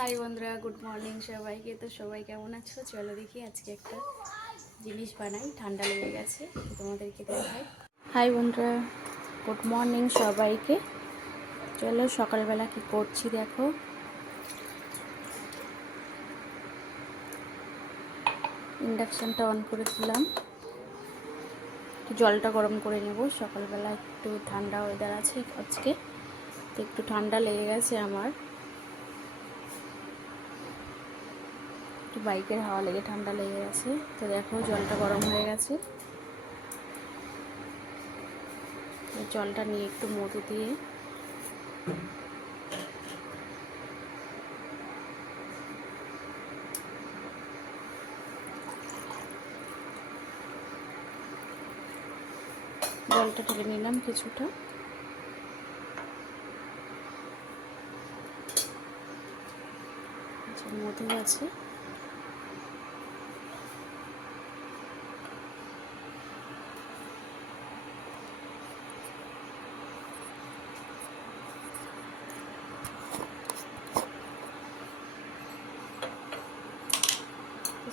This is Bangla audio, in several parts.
হাই বন্ধুরা, গুড মর্নিং সবাইকে। তো সবাই কেমন আছো? চলো দেখি আজকে একটা জিনিস বানাই, ঠান্ডা লেগে গেছে, তোমাদেরকে দেখাই। হাই বন্ধুরা, গুড মর্নিং সবাইকে। চলো সকালবেলা কি করছি দেখো। ইন্ডাকশানটা অন করে দিলাম, জলটা গরম করে নেব। সকালবেলা একটু ঠান্ডা ওয়েদার আছে আজকে, তো একটু ঠান্ডা লেগে গেছে আমার, একটু বাইকের হাওয়া লেগে ঠান্ডা লেগে গেছে। তো দেখো জলটা গরম হয়ে গেছে, জলটা নিয়ে একটু মধু দিয়ে জলটা ঢেলে নিলাম কিছুটা। আচ্ছা, মধু আছে,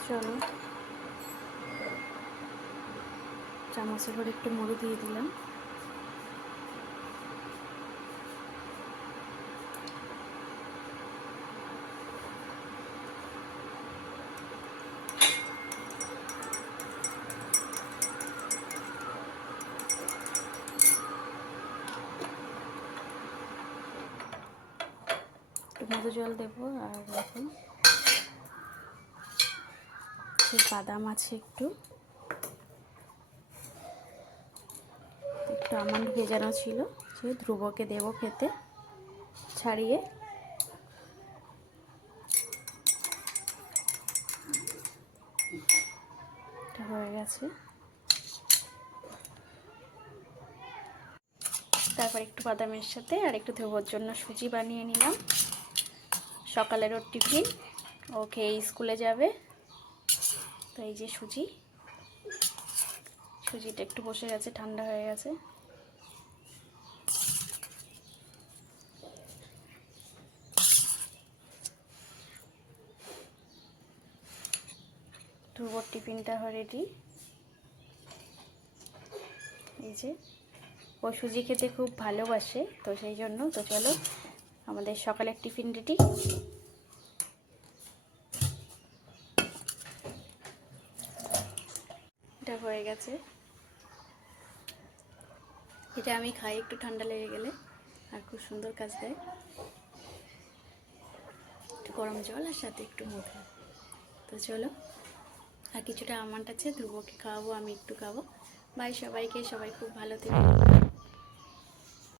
চলো চামচে করে একটু মধু দিয়ে দিলাম। একটু মধু জল দেবো। আর দেখুন বাদাম আছে, একটু একটু আমন্ড ভেজানো ছিল, সে ধ্রুবকে দেবো খেতে ছাড়িয়ে। এটা হয়ে গেছে। তারপর একটু বাদামের সাথে আর একটু ধ্রুবর জন্য সুজি বানিয়ে নিলাম। সকালের ওর টিফিন, ও খেয়ে স্কুলে যাবে। তো এই যে সুজিটা একটু বসে গেছে, ঠান্ডা হয়ে গেছে। ধ্রুবর টিফিনটা রেডি। এই যে ও সুজি খেতে খুব ভালোবাসে, তো সেই জন্য। তো চলো আমাদের সকালের টিফিন রেডি। এটা হয়ে গেছে। এটা আমি খাই একটু ঠান্ডা লেগে গেলে, আর খুব সুন্দর কাজ দেয়। একটু গরম জল আর সাথে একটু মধু। তো চলো, আর কিছুটা আমন্ড আছে, ধ্রুবকে খাওয়াবো, আমি একটু খাবো। বাই সবাইকে, সবাই খুব ভালো থেকো।